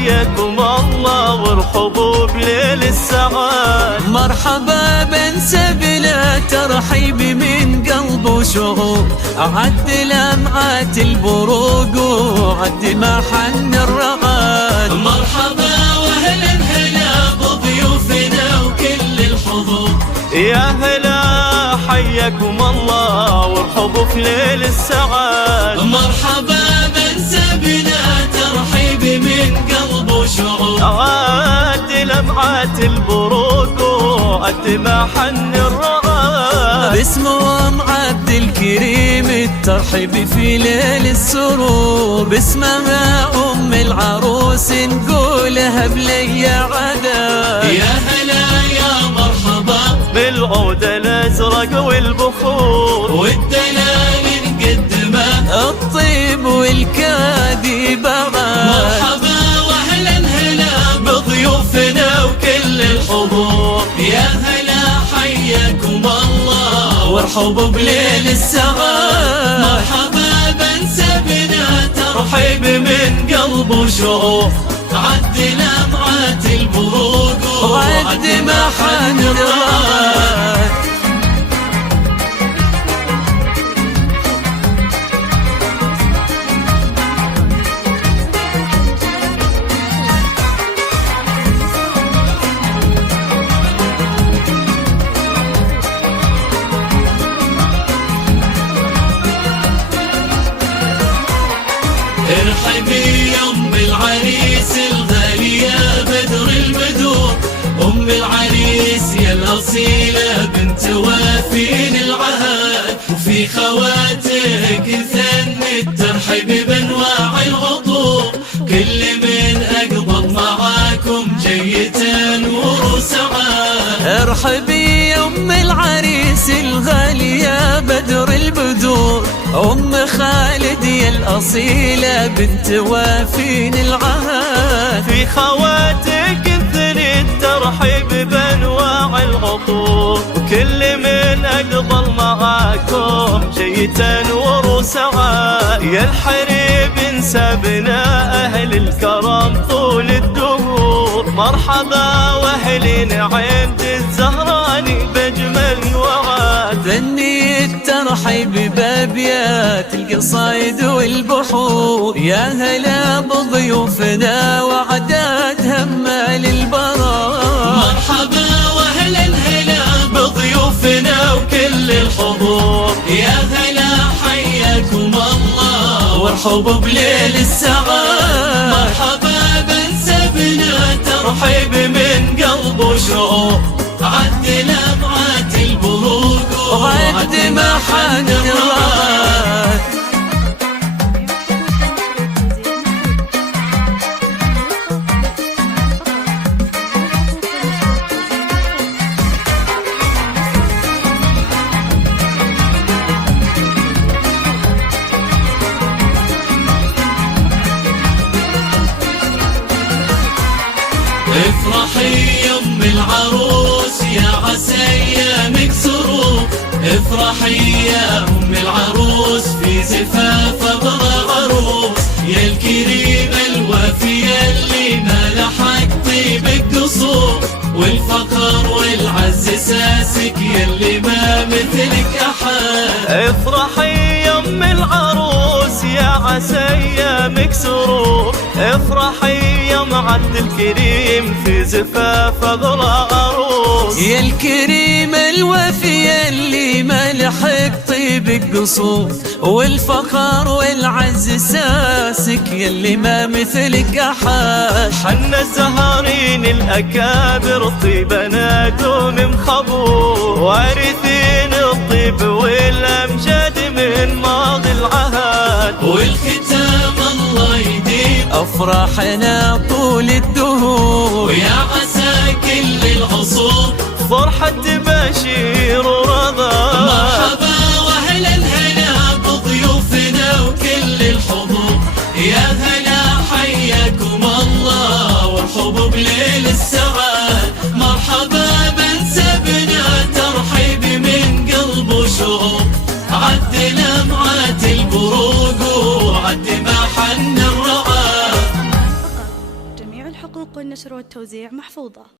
حياكم الله وارحبوا بليل السعاد. مرحبا بنسى بلا ترحيب من قلب وشعور، عد لمعات البروق وعد محن الرغاد. مرحبا واهلا هلا بضيوفنا وكل الحضور، يا هلا حياكم الله وارحبوا في ليل السعاد. مرحبا بنسى بلا ترحيب من قلب وشعور، عاد لمعات البروق وعد محن الرغاد. باسم ام عبد الكريم الترحيب في ليل السرور، باسمها ام العروس نقولها بلي عدا. يا هلا يا مرحبا بالعود الازرق والبخور والدلال نقدمه الطيب والكادي بعد. مرحبا واهلا هلا بضيوفنا وكل الحضور، يا هلا حياكم الله وارحبوا بليل السعاد. مرحبا بنسى بنا ترحيب من قلب وشوق، عد لمعات البروق وعد محن الرغاد. ارحبي يا ام العريس الغالية بدر البدور، ام العريس يا الاصيلة بنت وافين العهد، وفي خواتك ثني الترحيب بانواع العطور، كل من اقبض معاكم جية نور وسعاد. ارحبي يا ام العريس الغالية بدر البدور، ام خالد يا الاصيلة بنت وافين العهد، في خواتك الثني الترحيب بانواع العطور، وكل من اقبل معاكم جاي تنور وسعاد. يا الحريب انسابنا اهل الكرم طول الدهور، مرحبا واهلين عند الزهراني باجمل وعاد. ثني الترحيب بابيات القصايد والبحور، يا هلا بضيوفنا وعداد همال البراء. مرحبا واهلا هلا بضيوفنا وكل الحضور، يا هلا حياكم الله وارحبوا بليل السعاد. مرحبا بنسى بنا ترحيب من قلب وشوق، عد لمعات البروق وعد محن الرغاد. افرحي يا ام العروس يا عسى ايامك سرور، افرحي يا ام العروس في زفاف اغرى عروس، يا الكريمة الوافية اللي ما لحق طيبك قصور، والفخر والعز ساسك يلي ما مثلك احد. افرحي يا ام العروس يا عسى ايامك سرور، افرحي يا معد الكريم في زفاف اغلى عروس، يا الكريمة الوافية اللي ما لحق طيبك قصور، والفخر والعز ساسك يلي ما مثلك احد. حن الزهرين الاكابر طيبنا دوم مخبور، وارثين الطيب والامجاد من ماضي العهد، والختام الله يديم افراحنا طول الدهور، ويا عسى كل العصور فرحة بشير ورضا. مرحبا واهلا هلا بضيوفنا وكل الحضور، يا هلا حياكم الله وارحبوا بليل السعاد. مرحبا بنسى بنا ترحيب من قلب وشوق، عد لمعات البروق وعد محن الرعاد. طرق النشر والتوزيع محفوظة.